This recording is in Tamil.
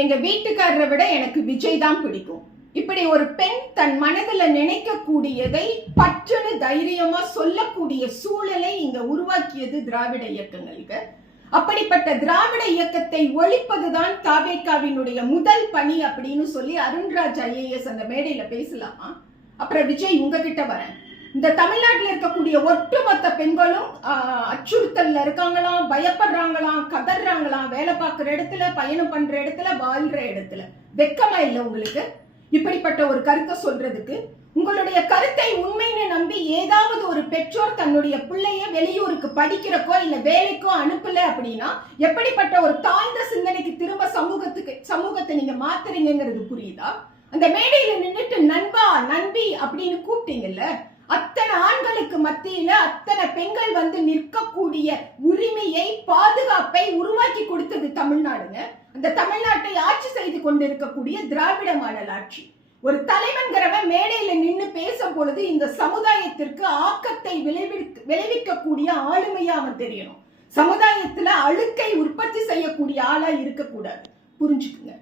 எங்க வீட்டுக்காரரை விட எனக்கு விஜய் தான் பிடிக்கும். இப்படி ஒரு பெண் தன் மனதுல நினைக்கக்கூடியதை பற்றுன்னு தைரியமா சொல்லக்கூடிய சூழலை இங்க உருவாக்கியது திராவிட இயக்கங்களுக்கு. அப்படிப்பட்ட திராவிட இயக்கத்தை ஒழிப்பதுதான் தாவேகாவினுடைய முதல் பணி அப்படின்னு சொல்லி அருண்ராஜ் IAS அந்த மேடையில பேசலாமா? அப்புறம் விஜய் உங்ககிட்ட வரேன். இந்த தமிழ்நாட்டில் இருக்கக்கூடிய ஒட்டுமொத்த பெண்களும் அச்சுறுத்தல்ல இருக்காங்களாம், பயப்படுறாங்களாம், கதறாங்களாம். வேலை பார்க்குற இடத்துல, பயணம் பண்ற இடத்துல, வாழ்ற இடத்துல. வெக்கமா இல்லை உங்களுக்கு இப்படிப்பட்ட ஒரு கருத்தை சொல்றதுக்கு? உங்களுடைய கருத்தை உண்மைன்னு நம்பி ஏதாவது ஒரு பெற்றோர் தன்னுடைய பிள்ளைய வெளியூருக்கு படிக்கிறக்கோ இல்ல வேலைக்கோ அனுப்பல அப்படின்னா எப்படிப்பட்ட ஒரு தாழ்ந்த சிந்தனைக்கு திரும்ப சமூகத்தை நீங்க மாத்துறீங்கிறது புரியுதா? அந்த மேடையில நின்றுட்டு நண்பா நண்பி அப்படின்னு கூப்பிட்டீங்கல்ல, அத்தனை ஆண்களுக்கு மத்தியில அத்தனை பெண்கள் வந்து நிற்கக்கூடிய உரிமையை, பாதுகாப்பை உருவாக்கி கொடுத்தது தமிழ்நாடுங்க. அந்த தமிழ்நாட்டை ஆட்சி செய்து கொண்டிருக்கக்கூடிய திராவிட மாடல் ஆட்சி. ஒரு தலைவன்கிறவன் மேடையில நின்று பேசும் பொழுது இந்த சமுதாயத்திற்கு ஆக்கத்தை விளைவிக்கக்கூடிய ஆளுமையா அவன் தெரியணும். சமுதாயத்துல அழுக்கை உற்பத்தி செய்யக்கூடிய ஆளா இருக்கக்கூடாது. புரிஞ்சுக்குங்க.